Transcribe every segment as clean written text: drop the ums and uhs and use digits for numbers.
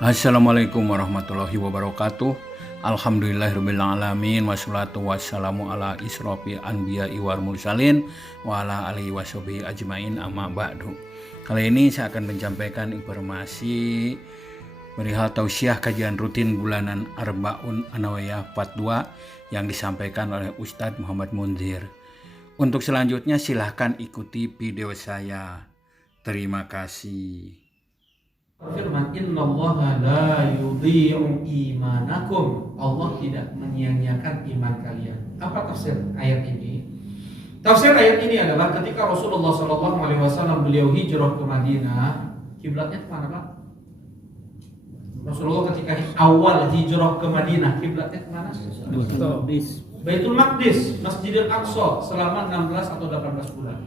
Assalamualaikum warahmatullahi wabarakatuh. Alhamdulillahirrabbilalamin. Wassalatu wassalamu ala israfi anbiya'i wal mursalin wa ala alihi washabihi ajmain amma ba'du. Kali ini saya akan menyampaikan informasi perihal tausiah kajian rutin bulanan Arbaun An-Nawawiyah Part 2 yang disampaikan oleh Ustadz Muhammad Munzir. Untuk selanjutnya silahkan ikuti video saya. Terima kasih. Firman, innallaha la yudhi'u imanakum. Allah tidak menyia-nyiakan iman kalian. Apa tafsir ayat ini? Tafsir ayat ini adalah ketika Rasulullah SAW beliau hijrah ke Madinah, kiblatnya kemana Pak? Rasulullah ketika awal hijrah ke Madinah, kiblatnya kemana? Baitul Maqdis, Masjidil Aqsa selama 16 atau 18 bulan.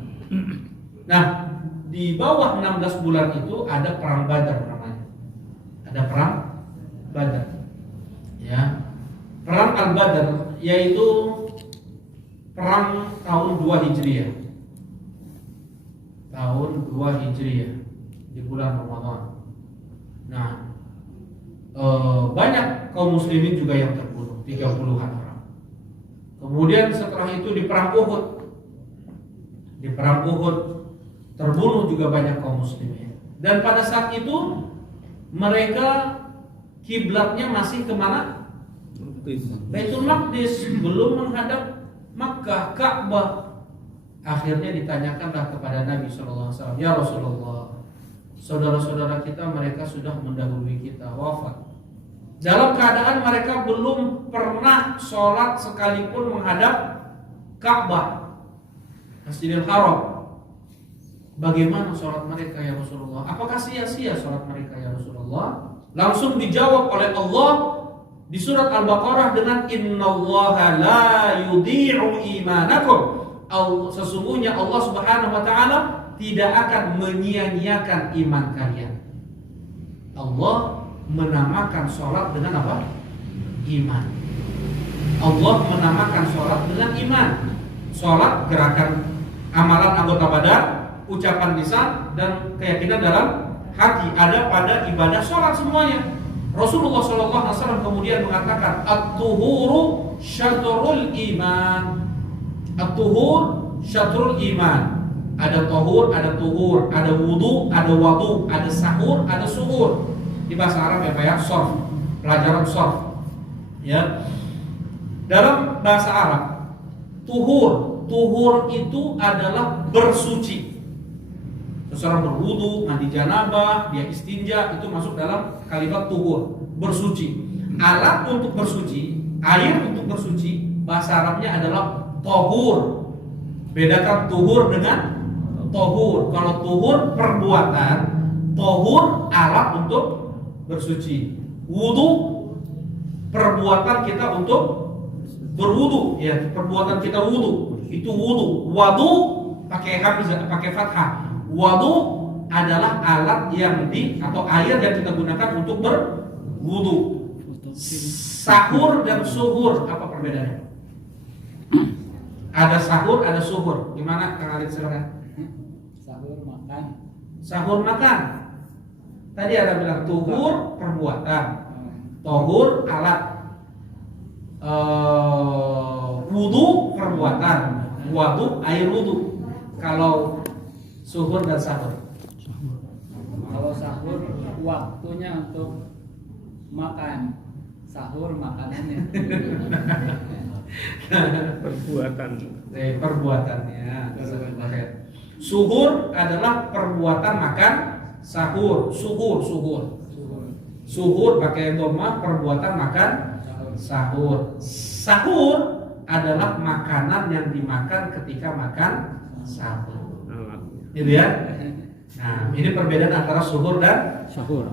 Nah, di bawah 16 bulan itu ada perang Badar namanya. Ada perang Badar. Ya. Perang Al-Badar yaitu perang tahun 2 Hijriah. Tahun 2 Hijriah di bulan Ramadan. Nah, banyak kaum muslimin juga yang terbunuh, 30-an orang. Kemudian setelah itu di perang Uhud. Di perang Uhud terbunuh juga banyak kaum muslimin. Dan pada saat itu mereka kiblatnya masih kemana? Baitul Maqdis, belum menghadap Makkah, Ka'bah. Akhirnya ditanyakanlah kepada Nabi SAW, ya Rasulullah, saudara-saudara kita mereka sudah mendahului kita, wafat. Dalam keadaan mereka belum pernah sholat sekalipun menghadap Ka'bah, Masjidil Haram. Bagaimana sholat mereka ya Rasulullah? Apakah sia-sia sholat mereka ya Rasulullah? Langsung dijawab oleh Allah di surat Al-Baqarah dengan innallaha la yudhi'u imanakum. Sesungguhnya Allah Subhanahu wa taala tidak akan menyia-nyiakan iman kalian. Allah menamakan sholat dengan apa? Iman. Allah menamakan sholat dengan iman. Sholat gerakan amalan anggota badan, ucapan lisan dan keyakinan dalam hati ada pada ibadah sholat semuanya. Rasulullah SAW kemudian mengatakan at-tuhuru syatrul iman. At-tuhur syatrul iman. Ada tohur, ada tuhur, ada wudu, ada wadu, ada sahur, ada suhur. Di bahasa Arab ya Pak ya, sorf, pelajaran sorf. Ya. Dalam bahasa Arab, tuhur itu adalah bersuci. Seseorang berwudu, mandi janabah, dia istinja, itu masuk dalam kalimat tuhur, bersuci. Alat untuk bersuci, air untuk bersuci, bahasa Arabnya adalah tohur. Bedakan tuhur dengan tohur. Kalau tuhur perbuatan, tohur alat untuk bersuci. Wudu perbuatan kita untuk berwudu, ya perbuatan kita wudu, itu wudu. Wadu pakai hamzah, pakai fathah. Wudu adalah alat yang atau air yang kita gunakan untuk berwudu. Sahur dan suhur apa perbedaannya? Ada sahur, ada suhur. Gimana Kang Alif silakan? Sahur makan. Sahur makan. Tadi ada bilang tuhur perbuatan, tohur alat, wudu perbuatan, wadu air wudu. Kalau suhur dan sahur. Kalau sahur waktunya untuk makan, sahur makanannya. Perbuatannya. Suhur adalah perbuatan makan, sahur, suhur pakai dhammah, perbuatan makan, sahur. Sahur adalah makanan yang dimakan ketika makan sahur. Gitu ya. Nah, ini perbedaan antara suhur dan sahur.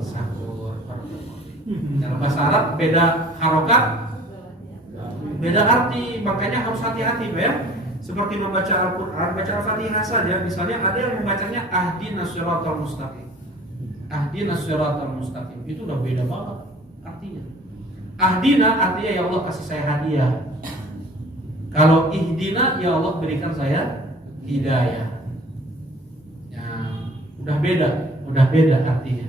Dalam bahasa Arab beda harokat, beda arti, makanya harus hati-hati, Pak ya. Seperti membaca Al-Quran, baca Al-Fatihah saja, misalnya ada yang membacanya ahdinas siratal mustaqim. Ahdinas siratal mustaqim itu udah beda banget artinya. Ahdina artinya ya Allah kasih saya hadiah. Kalau ihdina ya Allah berikan saya hidayah. Udah beda artinya.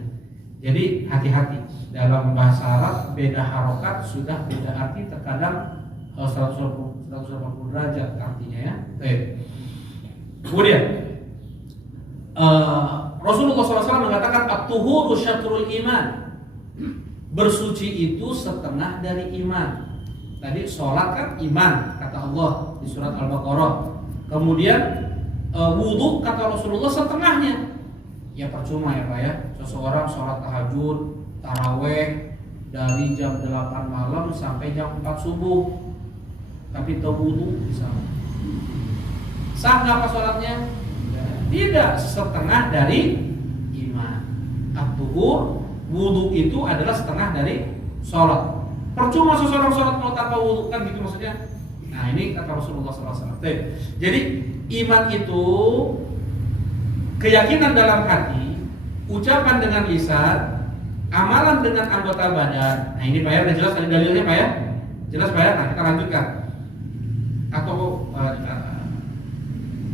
Jadi hati-hati dalam bahasa Arab, beda harokat sudah beda arti, terkadang 180 derajat artinya ya. Kemudian Rasulullah SAW mengatakan at-tuhuru syatrul iman. Bersuci itu setengah dari iman. Tadi sholat kan iman kata Allah di surat Al-Baqarah. Kemudian wudhu kata Rasulullah setengahnya. Ya percuma ya Pak ya, seseorang sholat tahajud, taraweh dari jam 8 malam sampai jam 4 subuh, tapi terwudu bisa. Sah nggak apa sholatnya? Tidak, setengah dari iman. At-tuhur, wudu itu adalah setengah dari sholat. Percuma seseorang sholat mau tanpa wudu kan gitu maksudnya. Nah ini kata Rasulullah SAW. Jadi iman itu keyakinan dalam hati, ucapan dengan lisan, amalan dengan anggota badan. Nah ini Pak ya, udah jelas ada dalilnya Pak ya? Jelas Pak ya? Nah kita lanjutkan. Atau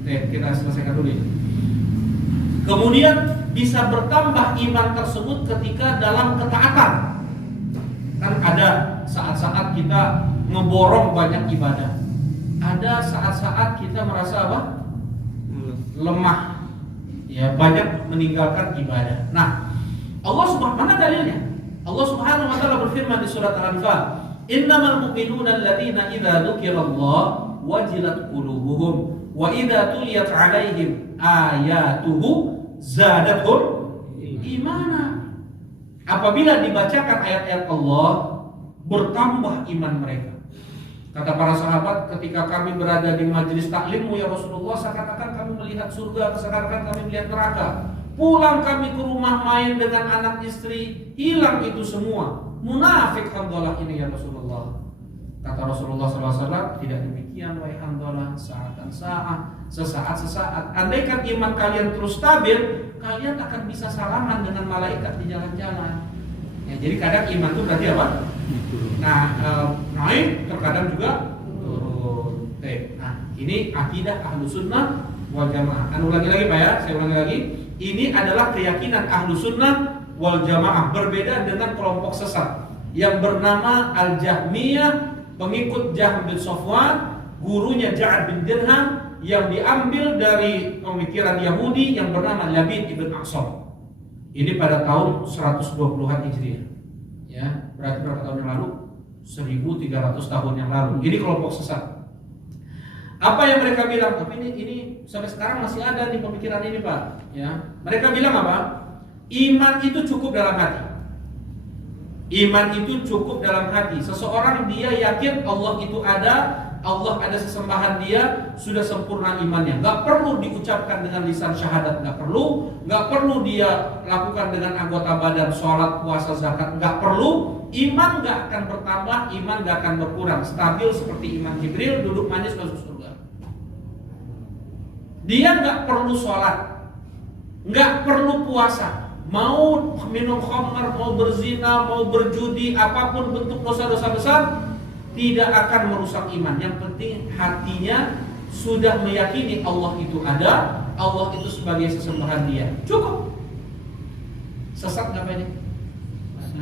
kita selesaikan dulu ya. Kemudian bisa bertambah iman tersebut ketika dalam ketaatan. Kan ada saat-saat kita ngeborong banyak ibadah. Ada saat-saat kita merasa apa? Lemah. Ya, banyak meninggalkan ibadah. Nah, Allah Subhanahu mana dalilnya? Allah Subhanahu wa taala berfirman di surat Al-Anfal, "Innamal mu'minuna alladziina idza dzukirallah wajilat qulubuhum wa idza tuliyat 'alaihim ayatuhu zadatuhum imana." Apabila dibacakan ayat-ayat Allah, bertambah iman mereka. Kata para sahabat, ketika kami berada di majelis taklimmu ya Rasulullah, seakan-akan kami melihat surga, seakan-akan kami melihat neraka. Pulang kami ke rumah main dengan anak istri, hilang itu semua. Munafik Hanzalah ini ya Rasulullah. Kata Rasulullah SAW, tidak demikian wahai Hanzalah, saatan saat, sesaat. Andaikan iman kalian terus stabil, kalian akan bisa salaman dengan malaikat di jalan-jalan. Ya, jadi kadang iman itu berarti apa? Nah, naik terkadang juga turun. Nah, ini akidah Ahlus Sunnah wal Jamaah. Ulangi lagi Pak ya, saya ulangi lagi. Ini adalah keyakinan Ahlus Sunnah wal Jamaah, berbeda dengan kelompok sesat yang bernama Al-Jahmiyah, pengikut Jahm bin Safwan, gurunya Ja'ad bin Dirham, yang diambil dari pemikiran Yahudi yang bernama Labid ibn Aqsam. Ini pada tahun 120-an Hijriah. Ya, berarti berapa tahun yang lalu? 1300 tahun yang lalu. Ini kelompok sesat. Apa yang mereka bilang? Tapi ini sampai sekarang masih ada di pemikiran ini, Pak. Ya, mereka bilang apa? Iman itu cukup dalam hati. Iman itu cukup dalam hati. Seseorang dia yakin Allah itu ada, Allah ada sesembahan dia, sudah sempurna imannya. Gak perlu diucapkan dengan lisan syahadat, gak perlu dia lakukan dengan anggota badan, sholat, puasa, zakat, gak perlu. Iman gak akan bertambah, iman gak akan berkurang. Stabil seperti iman Jibril, duduk manis masuk surga. Dia gak perlu sholat, gak perlu puasa, mau minum khamar, mau berzina, mau berjudi, apapun bentuk dosa-dosa besar, tidak akan merusak iman. Yang penting hatinya sudah meyakini Allah itu ada, Allah itu sebagai sesembahan dia. Cukup. Sesat nggak ini?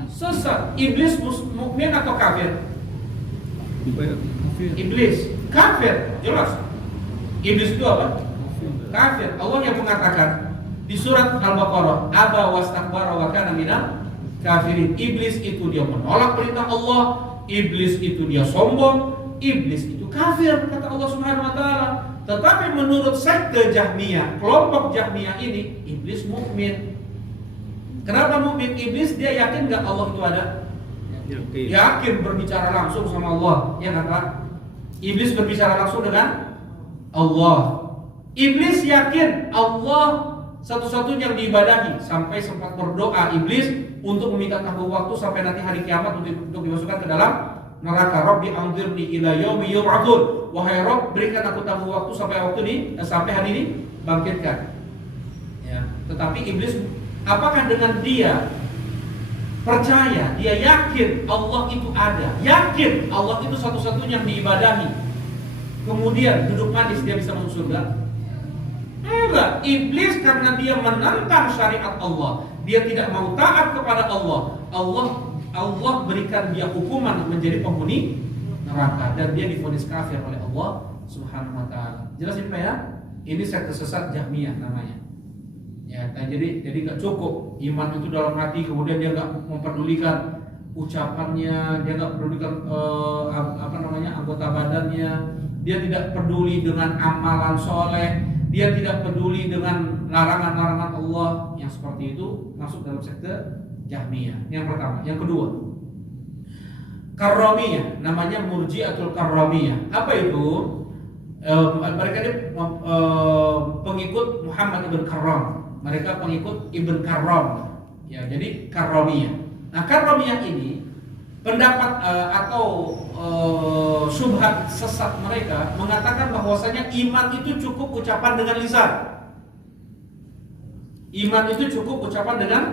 Sesat. Iblis mukmin atau kafir? Iblis kafir, jelas. Iblis itu apa? Kafir. Allah yang mengatakan di surat Al-Baqarah, aba wastakbara wa kana minal kafirin. Iblis itu dia menolak perintah Allah. Iblis itu dia sombong, iblis itu kafir kata Allah Subhanahu wa taala. Tetapi menurut sekte Jahmiyah, kelompok Jahmiyah ini, iblis mukmin. Kenapa mukmin? Iblis dia yakin enggak Allah itu ada? Yakin berbicara langsung sama Allah, ya enggak Pak? Iblis berbicara langsung dengan Allah. Iblis yakin Allah satu-satunya yang diibadahi, sampai sempat berdoa iblis untuk meminta tangguh waktu sampai nanti hari kiamat untuk dimasukkan ke dalam neraka. Rabbi anzirni ila yaumi yub'atsun. Wahai Rabb, berikan aku tangguh waktu sampai hari ini bangkitkan. Ya, tetapi iblis, apakah dengan dia percaya, dia yakin Allah itu ada, yakin Allah itu satu-satunya yang diibadahi, kemudian duduk manis dia bisa masuk surga? Enggak, iblis karena dia menentang syariat Allah, dia tidak mau taat kepada Allah berikan dia hukuman menjadi penghuni neraka dan dia divonis kafir oleh Allah Subhanahu wa taala. Jelas ini Pak ya? Ini sekte sesat Jahmiyah namanya. Ya, nah, jadi nggak cukup iman itu dalam hati, kemudian dia nggak memperdulikan ucapannya, dia nggak pedulikan anggota badannya, dia tidak peduli dengan amalan soleh, dia tidak peduli dengan larangan-larangan Allah. Yang seperti itu masuk dalam sekte Jahmiyah. Yang pertama. Yang kedua, Karramiyah, namanya Murji'atul Karramiyah. Apa itu? Mereka ini pengikut Muhammad ibn Karram. Mereka pengikut Ibn Karram. Ya, jadi Karramiyah. Nah, Karramiyah ini pendapat atau syubhat sesat mereka mengatakan bahwasanya iman itu cukup ucapan dengan lisan. Iman itu cukup ucapan dengan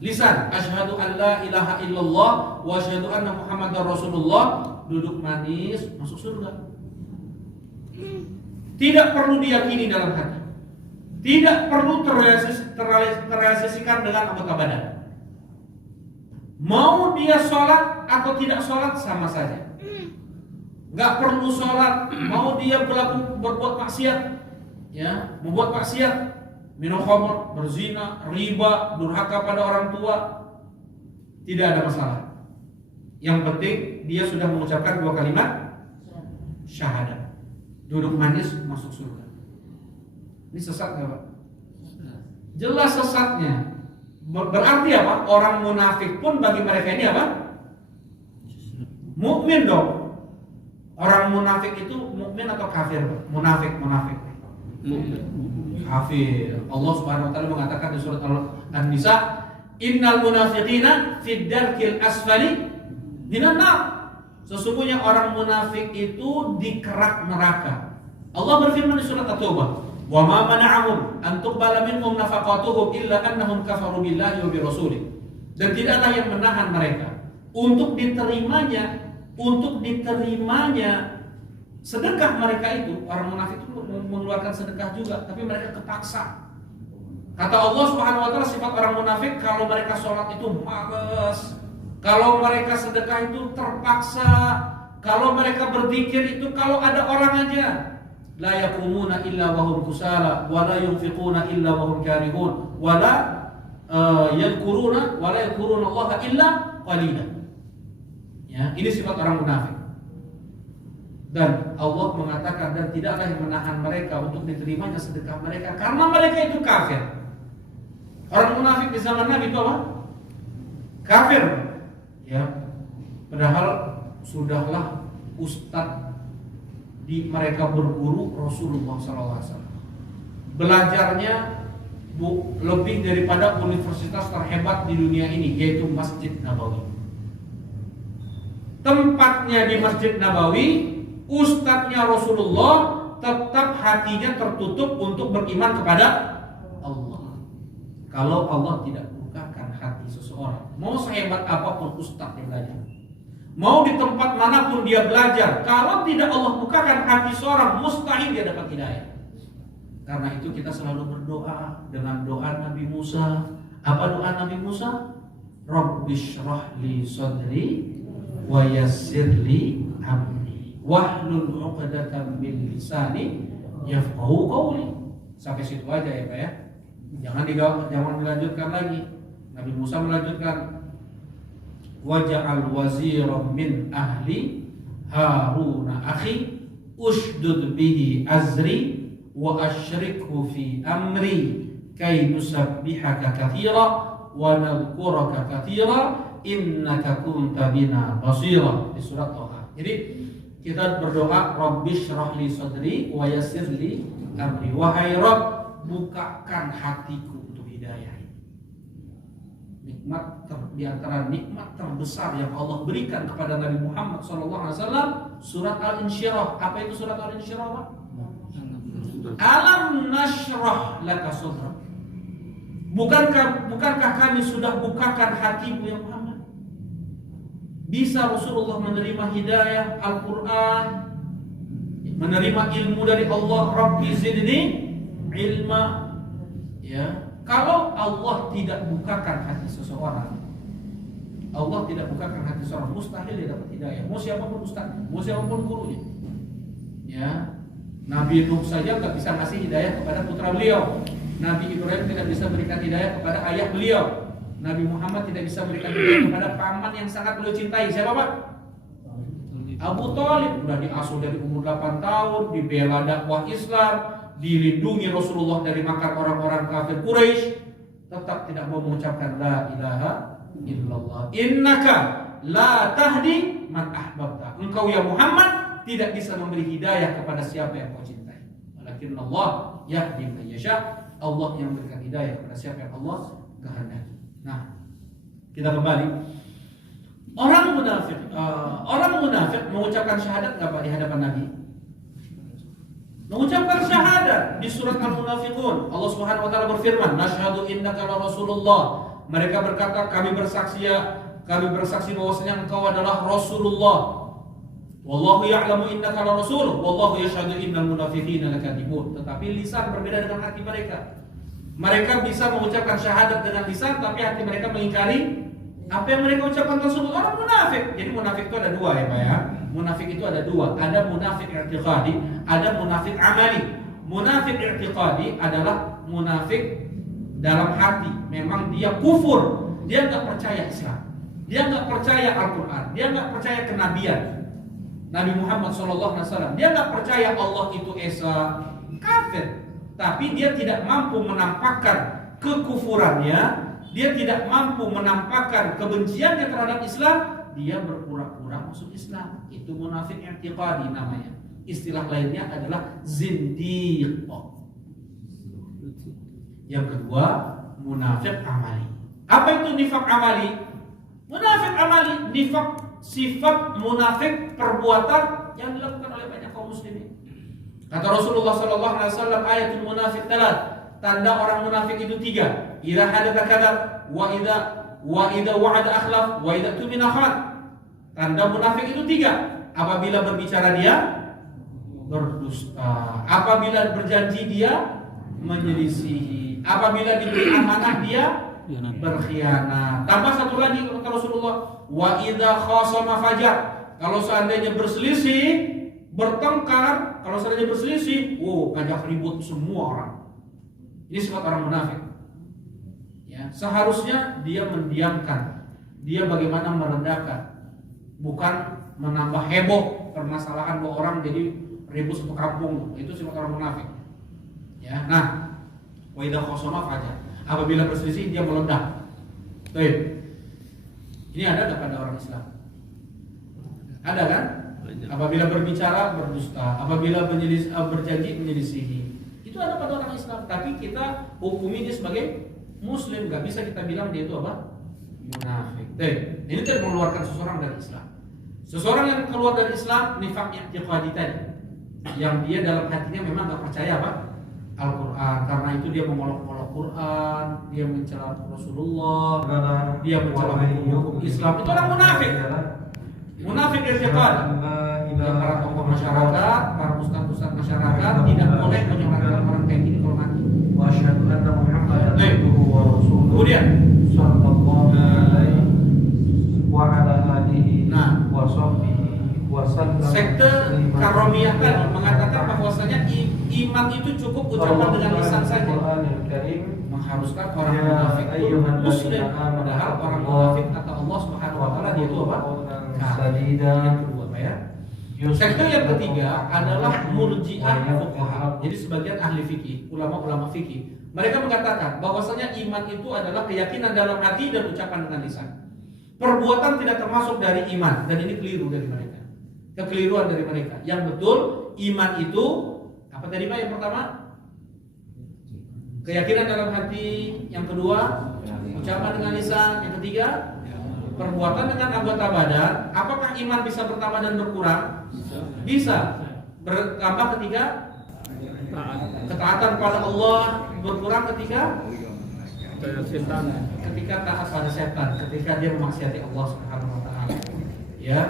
lisan. Asyhadu an la ilaha illallah wa asyhadu anna Muhammadar Rasulullah, duduk manis masuk surga. Tidak perlu diyakini dalam hati. Tidak perlu terrealisasikan dengan anggota badan. Mau dia sholat atau tidak sholat sama saja. Gak perlu sholat, mau dia berbuat maksiat, ya, membuat maksiat, minum khamr, berzina, riba, durhaka pada orang tua, tidak ada masalah. Yang penting dia sudah mengucapkan 2 kalimat syahadat. Duduk manis masuk surga. Ini sesat nggak Pak? Jelas sesatnya. Berarti apa? Orang munafik pun bagi mereka ini apa? Mukmin dong. Orang munafik itu mukmin atau kafir? Munafik. Kafir. Allah Subhanahu wa taala mengatakan di surat An-Nisa, "Innal munafiqina fid darkil asfali minan nar." Sesungguhnya orang munafik itu di kerak neraka. Allah berfirman di surat At-Taubah, "Wa ma mana'ahum an tuqbala minhum nafaqatuhum illa annahum kafaru billahi wa bi rasulih." Dan tidaklah yang menahan mereka untuk diterimanya sedekah mereka itu. Orang munafik itu mengeluarkan sedekah juga, tapi mereka kepaksa. Kata Allah Subhanahu wa taala sifat orang munafik, kalau mereka sholat itu malas, kalau mereka sedekah itu terpaksa, kalau mereka berzikir itu kalau ada orang aja. La yaqumuna illa wa hum kusala wa la yunfiquna illa wa hum karihun wa la yadhkuruna Allah illa qalila. Ya, ini sifat orang munafik. Dan Allah mengatakan dan tidaklah yang menahan mereka untuk diterimanya sedekah mereka karena mereka itu kafir. Orang munafik di zaman Nabi itu apa? Kafir. Ya. Padahal sudahlah ustadz di mereka berguru Rasulullah SAW. Belajarnya lebih daripada universitas terhebat di dunia ini, yaitu Masjid Nabawi. Tempatnya di Masjid Nabawi, ustadznya Rasulullah, tetap hatinya tertutup untuk beriman kepada Allah. Kalau Allah tidak bukakan hati seseorang, mau sehebat apapun ustadz yang belajar, mau di tempat manapun dia belajar, kalau tidak Allah bukakan hati seorang, mustahil dia dapat hidayah. Karena itu kita selalu berdoa dengan doa Nabi Musa. Apa doa Nabi Musa? Rabbishrah li sadri wa yassirli amri wahlul 'uqdatam min lisani yafqahu qawli. Sampai situ aja ya Pak ya. Jangan dilanjutkan lagi. Nabi Musa melanjutkan, waja'al waziran min ahli Haruna akhi ushdud bihi azri wa asyrikhu fi amri kay nusabbihaka katsira wa nadhkuraka katsira innaka kunta bina basira, di surat Thaha. Jadi kita berdoa, Rabbishrah li sadri wa yassir li amri. Wahai Rabb, bukakan hatiku untuk hidayah. Nikmat di antara nikmat terbesar yang Allah berikan kepada Nabi Muhammad SAW, surat Al-Insyirah. Apa itu surat Al-Insyirah, Pak? Alam nashrah laka sadrak. Bukankah kami sudah bukakan hatimu ya Muhammad? Bisa Rasulullah menerima hidayah Al-Quran, menerima ilmu dari Allah, Rabbi zidni ilma, ya, Kalau Allah tidak bukakan hati seseorang, Allah tidak bukakan hati seseorang, mustahil dia dapat hidayah. Mau siapapun ustaz, mau siapapun gurunya. Ya, Nabi Nuh saja nggak bisa ngasih hidayah kepada putra beliau. Nabi Ibrahim tidak bisa berikan hidayah kepada ayah beliau. Nabi Muhammad tidak bisa berikan hidayah kepada paman yang sangat beliau cintai. Siapa Pak? Abu Thalib. Sudah diasuh dari umur 8 tahun, dibela dakwah Islam, dilindungi Rasulullah dari makar orang-orang kafir Quraisy, tetap tidak mau mengucapkan la ilaha illallah. Innaka la tahdi man ahbabta. Engkau ya Muhammad tidak bisa memberi hidayah kepada siapa yang kau cintai. Walakin Allah yahdi man yasha. Allah yang memberikan hidayah kepada siapa yang Allah kehendaki. Nah, kita kembali. Orang munafik mengucapkan syahadat enggak Pak di hadapan Nabi? Mengucapkan syahadat di surat Al-Munafiqun. Allah Subhanahu wa taala berfirman, "Nasyhadu innaka la Rasulullah." Mereka berkata, kami bersaksi bahwasanya engkau adalah Rasulullah. Wallahu ya'lamu innaka la rasul, wallahu yashhadu innal munafiqina lakadzibun. Tetapi lisan berbeda dengan hati mereka. Mereka bisa mengucapkan syahadat dengan lisan, tapi hati mereka mengingkari apa yang mereka ucapkan tersebut. Orang munafik. Jadi munafik itu ada dua ya Pak ya. Munafik itu ada dua. Ada munafik i'tiqadi, ada munafik amali. Munafik i'tiqadi adalah munafik dalam hati. Memang dia kufur. Dia nggak percaya Islam. Dia nggak percaya Al-Quran. Dia nggak percaya kenabian Nabi Muhammad SAW. Dia nggak percaya Allah itu esa, kafir. Tapi dia tidak mampu menampakkan kekufurannya. Dia tidak mampu menampakkan kebenciannya terhadap Islam. Dia berpura-pura masuk Islam. Itu munafik i'tiqadi namanya. Istilah lainnya adalah zindiq. Yang kedua, munafik amali. Apa itu nifak amali? Munafik amali, nifak sifat munafik perbuatan yang dilakukan oleh banyak kaum muslimin. Kata Rasulullah SAW, ayatul munafik talat. Tanda orang munafik itu 3. Idza hadatsa kadzab wa idza wa'ada akhlaf wa idza tumina khan. Tanda munafik itu 3. Apabila berbicara dia berdusta, apabila berjanji dia menyelisihi, apabila diberi amanah dia berkhianat. Tambah satu lagi kata Rasulullah, wa idza khasama fajar. Kalau seandainya berselisih, bertengkar, kalau seandainya berselisih, ngajak ribut semua orang. Ini sifat orang munafik. Ya, seharusnya dia mendiamkan. Dia bagaimana meredakan, bukan menambah heboh permasalahan bahwa orang jadi ribut satu kampung. Itu sifat orang munafik. Ya, nah, wa idza khasama fajar. Apabila berselisih dia meledak. Baik. Ini ada enggak pada orang Islam? Ada kan? Apabila berbicara berdusta, apabila berjanji menyelisihi. Itu ada pada orang Islam, tapi kita hukumi dia sebagai muslim, enggak bisa kita bilang dia itu apa? Munafik. Baik. Ini tidak mengeluarkan seseorang dari Islam. Seseorang yang keluar dari Islam nifak i'tiqadi tadi. Yang dia dalam hatinya memang enggak percaya apa? Al-Quran, karena itu dia mengolok-olok Quran, dia mencela Rasulullah, dia mencela hukum Islam. Itu orang munafik. Munafik i'tiqad. Para tokoh masyarakat, para ustaz-ustaz masyarakat tidak boleh menyolatkan orang kayak gini kalau mati. Wa asyhadu anna Muhammadan abduhu wa rasuluhu. Kemudian sallallahu alaihi wa ala alihi wa sahbihi wa sallam. Sekte Karomiyah tadi mengatakan bahwasanya iman itu cukup ucapan dengan lisan saja. Mengharuskan orang munafik itu muslim, padahal orang munafik kata Allah Subhanahu wa taala dia itu apa? Kafir. Yang kedua apa ya? Sekte yang ketiga adalah murji'ah fuqaha. Jadi sebagian ahli fikih, ulama-ulama fikih, mereka mengatakan bahwasanya iman itu adalah keyakinan dalam hati dan ucapan dengan lisan. Perbuatan tidak termasuk dari iman, dan ini keliru dari mereka. Kekeliruan dari mereka. Yang betul iman itu apa tadi Pak? Yang pertama keyakinan dalam hati, yang kedua ucapan dengan lisan, yang ketiga perbuatan dengan anggota badan. Apakah iman bisa bertambah dan berkurang? Bisa. Bertambah ketika ketaatan kepada Allah, berkurang ketika taat pada setan, ketika dia memaksiati Allah Subhanahu wa taala. Ya.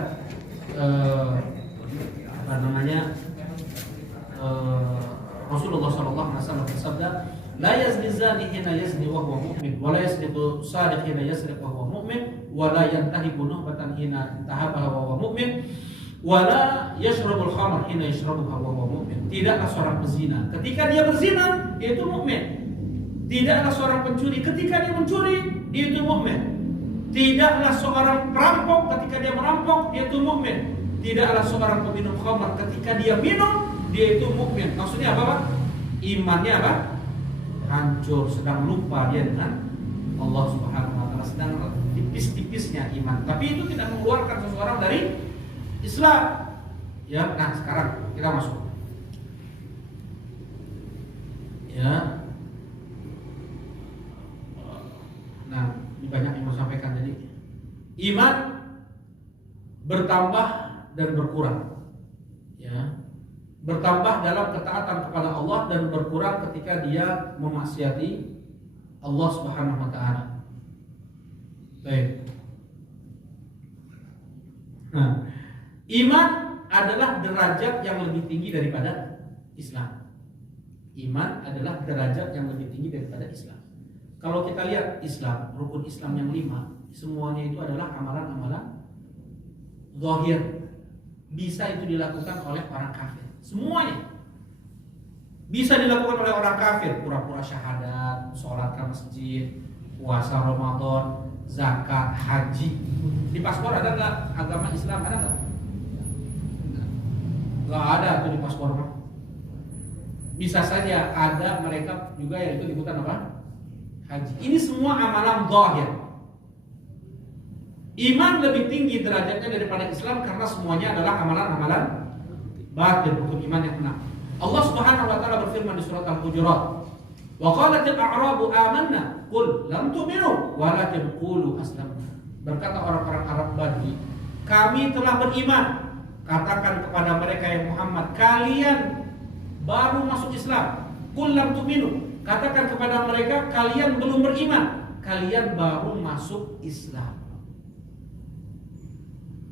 Rasulullah SAW bersabda, la yazni zani hina yazni wa huwa mu'min, wa la yasriqu sariq hina yasriq wa huwa mu'min, wa la yantahibu nuhbatan hina intahabaha wa huwa mu'min, wa la yashrabul khamr hina yashrabuha wa huwa mu'min. Tidaklah seorang pezina ketika dia berzina, dia itu mukmin. Tidaklah seorang pencuri ketika dia mencuri, dia itu mukmin. Tidaklah seorang perampok ketika dia merampok, dia itu mukmin. Tidaklah seorang peminum khamr ketika dia minum, dia itu mukmin. Maksudnya apa, Pak? Imannya apa? Hancur, sedang lupa dia dengan Allah Subhanahu wa taala, sedang tipis-tipisnya iman. Tapi itu tidak mengeluarkan seseorang dari Islam. Ya, nah sekarang kita masuk. Ya. Nah, ini banyak yang mau sampaikan tadi. Iman bertambah dan berkurang. Ya. Bertambah dalam ketaatan kepada Allah dan berkurang ketika dia memaksiati Allah Subhanahu wa taala. Baik. Nah, iman adalah derajat yang lebih tinggi daripada Islam. Iman adalah derajat yang lebih tinggi daripada Islam. Kalau kita lihat Islam, rukun Islam yang 5, semuanya itu adalah amalan-amalan zahir. Bisa itu dilakukan oleh orang kafir. Semuanya bisa dilakukan oleh orang kafir. Pura-pura syahadat, sholat ke masjid, puasa Ramadan, zakat, haji. Di paspor ada nggak agama Islam? Ada nggak? Nggak ada tuh di paspor. Bisa saja ada mereka juga yang itu ikutan apa? Haji. Ini semua amalan zahir. Iman lebih tinggi derajatnya daripada Islam karena semuanya adalah amalan-amalan batin, rukun iman yang 6. Allah Subhanahu wa taala berfirman di surat Al-Hujurat, "Wa qalatil a'rabu amanna, qul lam tu'minu, walakin qulu aslamna." Berkata orang-orang Arab Badui, "Kami telah beriman." Katakan kepada mereka, ya Muhammad, kalian baru masuk Islam. Qul lam tu'minu. Katakan kepada mereka, kalian belum beriman, kalian baru masuk Islam.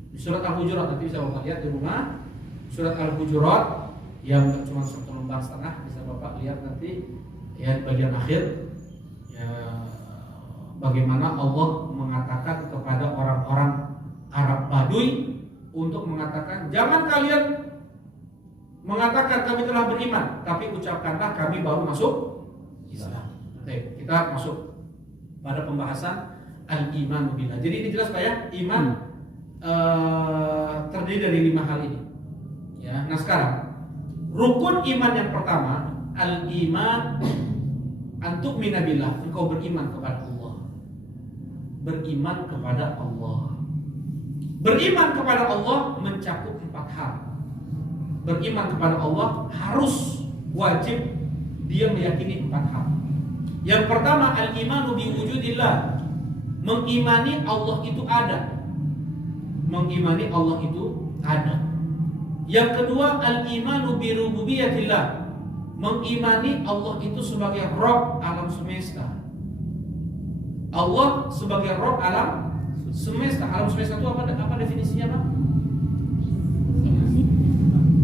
Di surat Al-Hujurat, nanti bisa Bapak lihat di rumah. Surat Al-Hujurat yang cuma 1 lembar setengah, bisa Bapak lihat nanti ya di bagian akhir ya, bagaimana Allah mengatakan kepada orang-orang Arab Badui untuk mengatakan, jangan kalian mengatakan kami telah beriman, tapi ucapkanlah kami baru masuk Islam. Oke, kita masuk pada pembahasan al-iman billah. Jadi ini jelas Pak ya, iman terdiri dari 5 hal ini. Ya, nah sekarang rukun iman yang pertama, al-iman antuk minabillah, engkau beriman kepada Allah. Beriman kepada Allah. Beriman kepada Allah mencakup 4 hal. Beriman kepada Allah harus wajib dia meyakini 4 hal. Yang pertama, al-imanu biwujudillah, mengimani Allah itu ada. Mengimani Allah itu ada. Yang kedua, al-imanu birububiyatillah, mengimani Allah itu sebagai Rabb alam semesta. Allah sebagai Rabb alam semesta. Alam semesta itu apa definisinya, Pak?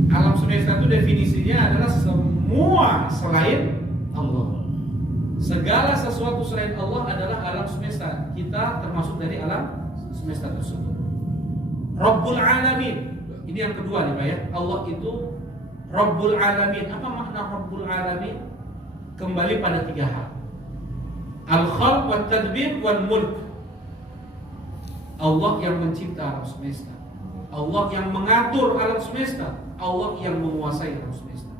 Alam semesta itu definisinya adalah semua selain Allah. Segala sesuatu selain Allah adalah alam semesta. Kita termasuk dari alam semesta tersebut. Rabbul Alamin. Ini yang kedua nih Pak ya. Allah itu Rabbul Alamin. Apa makna Rabbul Alamin? Kembali pada 3 hal. Al-Khalq wa Tadbir wal Mulk. Allah yang mencipta alam semesta, Allah yang mengatur alam semesta, Allah yang menguasai alam semesta,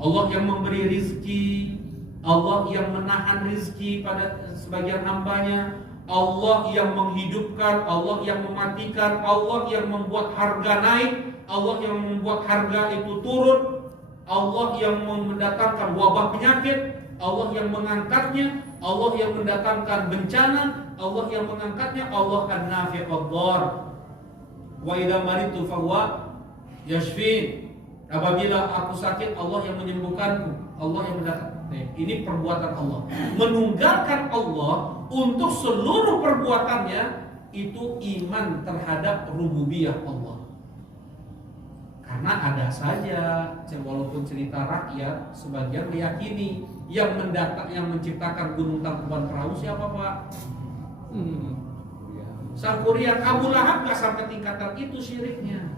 Allah yang memberi rizki, Allah yang menahan rizki pada sebagian hambanya, Allah yang menghidupkan, Allah yang mematikan, Allah yang membuat harga naik, Allah yang membuat harga itu turun, Allah yang mendatangkan wabah penyakit, Allah yang mengangkatnya, Allah yang mendatangkan bencana, Allah yang mengangkatnya, Allah an-nafi' ad-dhar. Wa idza maritu fa huwa yashfin. Apabila aku sakit, Allah yang menyembuhkanku, Allah yang mendatangkan. Ini perbuatan Allah. Menunggalkan Allah untuk seluruh perbuatannya itu iman terhadap rububiyah Allah. Karena ada saja, walaupun cerita rakyat, sebagian meyakini yang menciptakan gunung Tangkuban Perahu siapa Pak? Sang Kurian Abu Lahab gak sampai tingkatan itu syiriknya.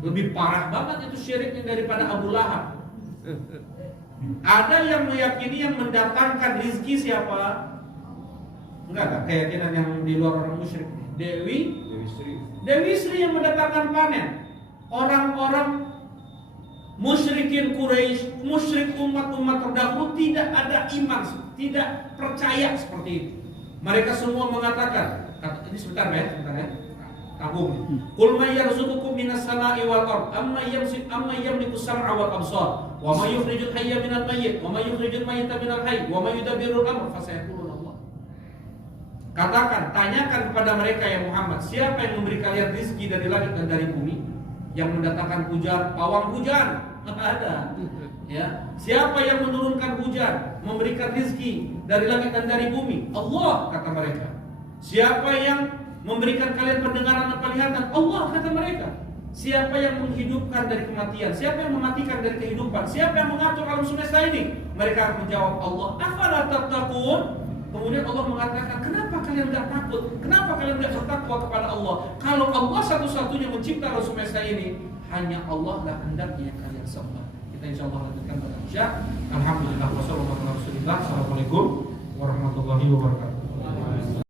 Lebih parah banget itu syiriknya daripada Abu Lahab. Ada yang meyakini yang mendatangkan rizki siapa? Enggak, keyakinan yang di luar orang musyrik. Dewi Sri yang mendatangkan panen. Orang-orang musyrikin Quraisy, musyrik umat-umat terdahulu tidak ada iman, tidak percaya seperti itu. Mereka semua mengatakan, ini sebentar ya. Tabung. Qul may yarzuqukum minas sama'i wal ard amma yamliku sam'a wal absar wa may yukhrijul hayya minal mayyit wa may yukhrijul mayyita minal hayy wa may yudabbirul amr fasayaquluna Allah. Katakan, tanyakan kepada mereka ya Muhammad, siapa yang memberi kalian rizki dari langit dan dari bumi? Yang mendatangkan hujan, pawang hujan, ada. Ya, siapa yang menurunkan hujan, memberikan rizki dari langit dan dari bumi? Allah, kata mereka. Siapa yang memberikan kalian pendengaran dan penglihatan? Allah, kata mereka. Siapa yang menghidupkan dari kematian? Siapa yang mematikan dari kehidupan? Siapa yang mengatur alam semesta ini? Mereka menjawab Allah. Afala tattaqun? Kemudian Allah mengatakan, kenapa kalian gak takut? Kenapa kalian gak bertakwa kepada Allah? Kalau Allah satu-satunya mencipta alam semesta ini, hanya Allah lah hendaknya kalian sembah. Kita insya Allah lanjutkan pada Isya. Alhamdulillah wassalamualaikum warahmatullahi wabarakatuh.